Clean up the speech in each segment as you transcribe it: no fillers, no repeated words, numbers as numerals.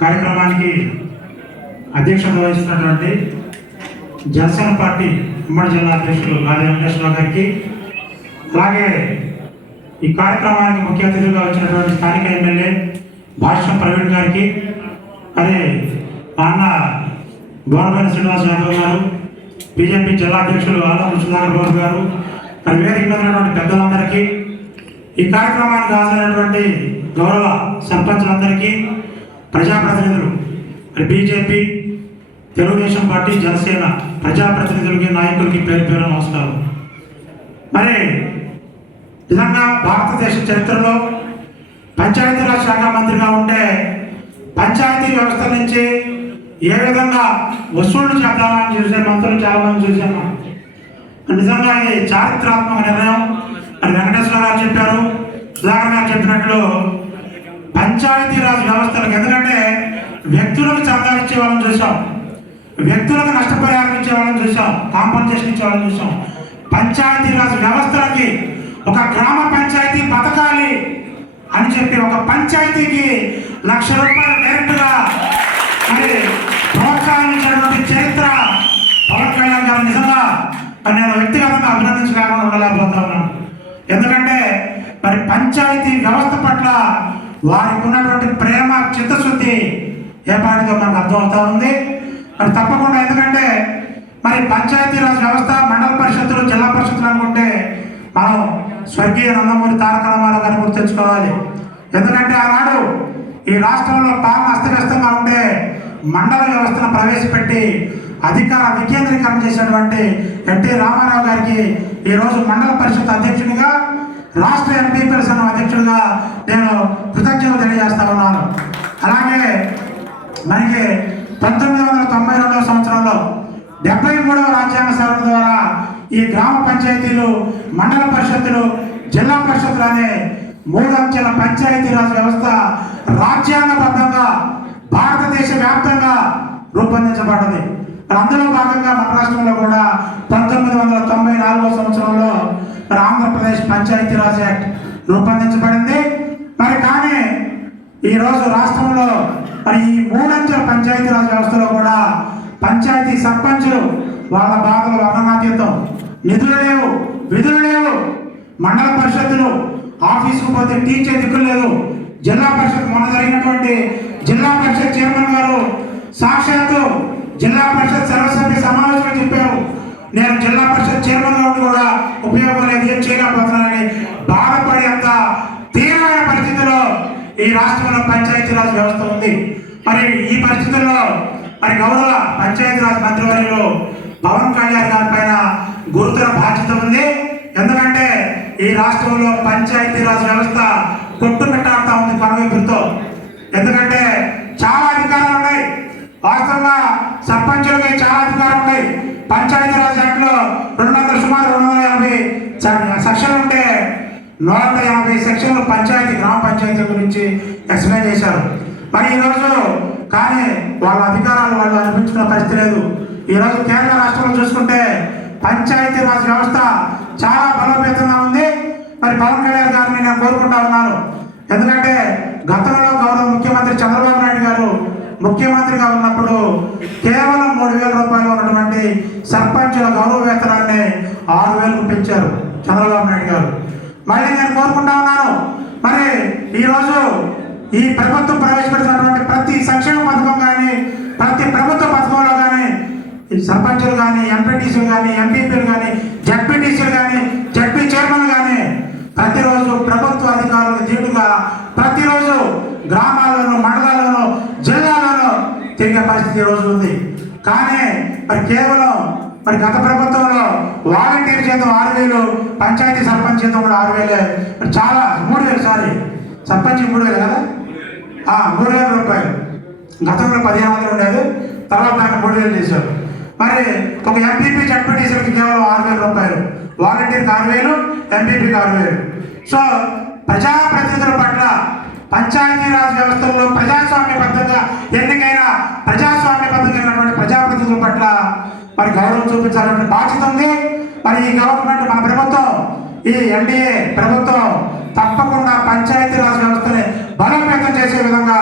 కార్యక్రమానికి అధ్యక్షత వహిస్తున్నటువంటి జనసేన పార్టీ ఉమ్మడి జిల్లా అధ్యక్షులు గాలి వెంకటేశ్వరరావు గారికి, అలాగే ఈ కార్యక్రమానికి ముఖ్య అతిథిగా వచ్చినటువంటి స్థానిక ఎమ్మెల్యే భాష్యం ప్రవీణ్ గారికి, అదే అన్న గోనపల్లి శ్రీనివాస్ యాదవ్ గారు, బీజేపీ జిల్లా అధ్యక్షులు ఆదం సుధాకర్ బాబు గారు, మరి వేదిక ఉన్నటువంటి పెద్దలందరికీ, ఈ కార్యక్రమానికి హాజరైనటువంటి గౌరవ సర్పంచులందరికీ, ప్రజాప్రతినిధులు, మరి బీజేపీ, తెలుగుదేశం పార్టీ, జనసేన ప్రజాప్రతినిధులకి, నాయకులకి పేరు పేరు నమస్కారం. మరి నిజంగా భారతదేశ చరిత్రలో పంచాయతీరాజ్ శాఖ మంత్రిగా ఉంటే పంచాయతీ వ్యవస్థ నుంచి ఏ విధంగా వసూళ్లు చేద్దామని చూసే మంత్రులు చాలా మంది చూసాము. నిజంగా ఇది చారిత్రాత్మక నిర్ణయం అని వెంకటేశ్వర గారు చెప్పారు, సుధాకర్ గారు చెప్పినట్లు పంచాయతీరాజ్ వ్యవస్థలకు, ఎందుకంటే వ్యక్తులకు చందా ఇచ్చే వాళ్ళని చూసాం, వ్యక్తులకు నష్టపరిహారం ఇచ్చే వాళ్ళని చూసాం, కాంపన్సేషన్ ఇచ్చే వాళ్ళని చూసాం. పంచాయతీరాజ్ వ్యవస్థలకి ఒక గ్రామ పంచాయతీ బతకాలి అని చెప్పి ఒక పంచాయతీకి ₹1,00,000 డైరెక్ట్గా మరి ప్రోత్సహించినటువంటి చరిత్ర పవన్ కళ్యాణ్ గారు. నిజంగా నేను వ్యక్తిగతంగా అభినందించలేకుండా ఉండలేకపోతా ఉన్నాను. ఎందుకంటే మరి పంచాయతీ వ్యవస్థ పట్ల వారికి ఉన్నటువంటి ప్రేమ, చిత్తశుద్ధి ఏ పాటితో మనకు అర్థమవుతా ఉంది. మరి తప్పకుండా, ఎందుకంటే మరి పంచాయతీరాజ్ వ్యవస్థ, మండల పరిషత్తులు, జిల్లా పరిషత్తులు అనుకుంటే మనం స్వర్గీయ నందమూరి తారక రామారావు గారిని గుర్తుంచుకోవాలి. ఎందుకంటే ఆనాడు ఈ రాష్ట్రంలో పాలన అస్తవ్యస్తంగా ఉంటే మండల వ్యవస్థను ప్రవేశపెట్టి అధికార వికేంద్రీకరణ చేసినటువంటి ఎన్టీ రామారావు గారికి ఈరోజు మండల పరిషత్ అధ్యక్షునిగా, రాష్ట్ర ఎంపీపీ సంఘం అధ్యక్షుడిగా నేను కృతజ్ఞతలు తెలియజేస్తా ఉన్నాను. అలాగే మనకి 1992 సంవత్సరంలో 73వ రాజ్యాంగ సవరణ ద్వారా ఈ గ్రామ పంచాయతీలు, మండల పరిషత్తులు, జిల్లా పరిషత్తులు అనే 3 అంచెల పంచాయతీరాజ్ వ్యవస్థ రాజ్యాంగబద్ధంగా భారతదేశ వ్యాప్తంగా రూపొందించబడ్డది. అందులో భాగంగా మన రాష్ట్రంలో కూడా 1994 సంవత్సరంలో ఆంధ్రప్రదేశ్ పంచాయతీరాజ్ యాక్ట్ రూపొందించబడింది. మరి కానీ ఈరోజు రాష్ట్రంలో మరి ఈ 3 అంచెల పంచాయతీరాజ్ వ్యవస్థలో కూడా పంచాయతీ సర్పంచులు వాళ్ళ బాధలు వర్ణనాతీతం, నిధులు లేవు, విధులు లేవు. మండల పరిషత్తులు ఆఫీసుకు పోతే టీచే దిక్కులు లేదు. జిల్లా పరిషత్, మొన్న జరిగినటువంటి జిల్లా పరిషత్ చైర్మన్ గారు సాక్షాత్తు జిల్లా పరిషత్ సర్వసభ్య సమావేశంలో చెప్పారు, నేను జిల్లా పరిషత్ చైర్మన్ గా ఉండి కూడా ఉపయోగం లేదు, ఏం చేయలేకపోతున్నానని బాధపడేంత తీవ్రమైన పరిస్థితిలో ఈ రాష్ట్రంలో పంచాయతీరాజ్ వ్యవస్థ ఉంది. మరి ఈ పరిస్థితుల్లో మరి గౌరవ పంచాయతీరాజ్ మంత్రివర్యులు పవన్ కళ్యాణ్ గారి పైన గురుతర బాధ్యత ఉంది. ఎందుకంటే ఈ రాష్ట్రంలో పంచాయతీరాజ్ వ్యవస్థ కొట్టుమిట్టాడుతూ ఉంది కొనవైపుతో. ఎందుకంటే చాలా అధికారాలు ఉన్నాయి, వాస్తవంగా సర్పంచులకి చాలా అధికారం ఉన్నాయి. పంచాయతీరాజ్ యాక్ట్లో సుమారు 250 సెక్షన్లు ఉంటే 150 సెక్షన్లు పంచాయతీ, గ్రామ పంచాయతీ గురించి ఎక్స్ప్లెయిన్ చేశారు. మరి ఈరోజు కానీ వాళ్ళ అధికారాలు వాళ్ళు అనిపించుకునే పరిస్థితి లేదు. ఈరోజు కేరళ రాష్ట్రంలో చూసుకుంటే పంచాయతీరాజ్ వ్యవస్థ చాలా బలోపేతంగా ఉంది. మరి పవన్ కళ్యాణ్ గారిని నేను కోరుకుంటా ఉన్నాను, ఎందుకంటే గతంలో గౌరవ ముఖ్యమంత్రి చంద్రబాబు నాయుడు గారు ముఖ్యమంత్రిగా ఉన్నప్పుడు కేవలం ₹3,000 ఉన్నటువంటి సర్పంచుల గౌరవ వేతనాన్ని 6,000కు పెంచారు చంద్రబాబు నాయుడు గారు. మళ్ళీ నేను కోరుకుంటా ఉన్నాను, మరి ఈరోజు ఈ ప్రభుత్వం ప్రవేశపెడుతున్నటువంటి ప్రతి సంక్షేమ పథకం కానీ, ప్రతి ప్రభుత్వ పథకంలో కానీ సర్పంచులు కానీ, ఎంపీటీసీలు కానీ, ఎంపీపీలు కానీ, జడ్పీటీసీలు కానీ, జడ్పీ చైర్మన్ కానీ ప్రతిరోజు ప్రభుత్వ అధికారులకు దీటుగా ప్రతిరోజు గ్రామాల్లోనూ, మండలాల్లోనూ, జిల్లాలోనూ తిరిగే పరిస్థితి రోజు ఉంది. కానీ మరి కేవలం మరి గత ప్రభుత్వంలో వాలంటీర్ జీతం 6,000, పంచాయతీ సర్పంచ్ జీతం కూడా 6,000, చాలా 3,000 సర్పంచ్ 3,000 కదా, ₹3,000. గతంలో 1,500 ఉండేది, తర్వాత దాన్ని 3,000 చేశారు. మరి ఒక ఎంపీపీ జడ్పీటీసీలకి కేవలం ₹6,000, వాలంటీర్కి 6,000, ఎంపీపీకి 6,000. సో ప్రజాప్రతినిధుల పట్ల పంచాయతీరాజ్ వ్యవస్థల్లో ప్రజాస్వామ్యబద్ధంగా ఎన్నికైన ప్రజాస్వామ్యబద్ధమైనటువంటి ప్రజాప్రతినిధుల పట్ల మరి గౌరవం చూపించాలనే బాధ్యత ఉంది. మరి ఈ గవర్నమెంట్, మన ప్రభుత్వం, ఈ ఎన్డీఏ ప్రభుత్వం తప్పకుండా పంచాయతీరాజ్ వ్యవస్థని బలోపేతం చేసే విధంగా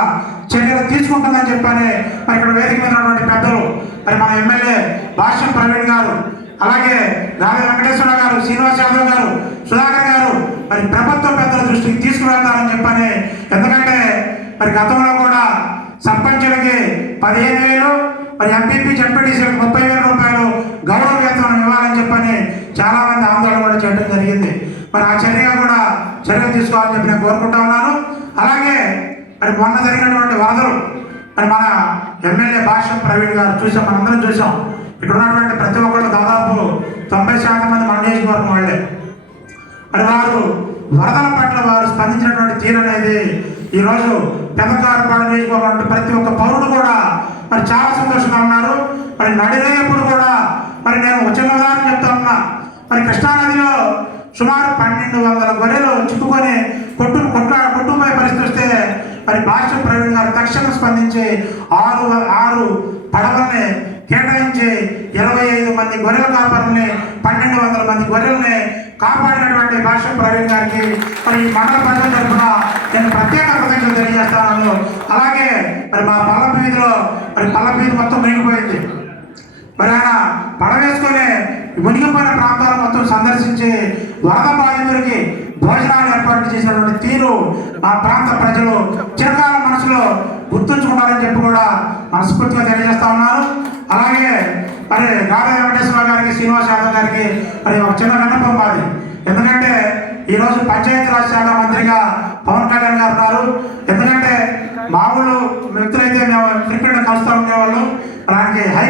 చర్యలు తీసుకుంటుందని చెప్పని మరి ఇక్కడ వేదిక మీద ఉన్నటువంటి పెద్దలు మరి మన ఎమ్మెల్యే భాష్యం ప్రవీణ్ గారు, అలాగే రాజా వెంకటేశ్వర గారు, శ్రీనివాస్ యాదవ్ గారు, సుధాకర్ గారు మరి ప్రభుత్వ పెద్దల దృష్టికి తీసుకువెళ్తారని చెప్పని, ఎందుకంటే మరి గతంలో కూడా సర్పంచులకి 15,000 మరి ఎంపీపీ జడ్పీటీసీలకు 30,000 రూపాయలు గౌరవ వేతనం ఇవ్వాలని చెప్పని చాలా మంది ఆందోళన కూడా చేయడం జరిగింది. మరి ఆ చర్యగా కూడా చర్యలు తీసుకోవాలని చెప్పి నేను కోరుకుంటా ఉన్నాను. అలాగే మరి మొన్న జరిగినటువంటి వరదలు మరి మన ఎమ్మెల్యే భాష్యం ప్రవీణ్ గారు చూసాం, మనందరం చూసాం. ఇక్కడ ఉన్నటువంటి ప్రతి ఒక్కళ్ళు దాదాపు 90% మంది మన నియోజకవర్గం వాళ్ళే. మరి వారు వరదల పట్ల వారు స్పందించినటువంటి తీరు అనేది ఈరోజు పెద్దకారపాడు నియోజకవర్గం ప్రతి ఒక్క పౌరుడు కూడా మరి చాలా సంతోషంగా ఉన్నారు. మరి నడిరేపుడు కూడా మరి నేను ఒక చిన్న ఉదాహరణ చెప్తా ఉన్నా. మరి కృష్ణానదిలో సుమారు 1,200 గొర్రెలు చిక్కుకొని కొట్టుకుపోయే పరిస్థితి వస్తే మరి భాష్యం ప్రవీణ్ గారు తక్షణం స్పందించి 6 పడవల్ని కేటాయించి 25 మంది గొర్రెల కాపరుల్ని 1,200 మంది గొర్రెల్ని కాపాడినటువంటి భాష్యం ప్రవీణ్ గారికి మరి ఈ మండల ప్రజల తరఫున నేను ప్రత్యేక కృతజ్ఞతలు తెలియజేస్తాను. అలాగే మరి మా పల్లపు వీధిలో మరి పల్లపు వీధి మొత్తం మునిగిపోయింది. మరి ఆయన పడవేసుకొని మునిగిపోయిన ప్రాంతాలు మొత్తం సందర్శించి వరద బాధితులకి భోజనాలు ఏర్పాటు చేసినటువంటి తీరు మా ప్రాంత ప్రజలు చిరకాల మనసులో గుర్తుంచుకుంటారని చెప్పి కూడా మనస్ఫూర్తిగా తెలియజేస్తా ఉన్నాను. అలాగే మరి రాజా వెంకటేశ్వర గారికి, శ్రీనివాస్ యాదవ్ గారికి మరి ఒక చిన్న విన్నపం మాది. ఎందుకంటే ఈరోజు పంచాయతీరాజ్ శాఖ మంత్రిగా పవన్ కళ్యాణ్ గారు ఉన్నారు. ఎందుకంటే మామూలు వ్యక్తులైతే మేము క్రికెట్ కలుస్తూ ఉండేవాళ్ళు, ఆయనకి హై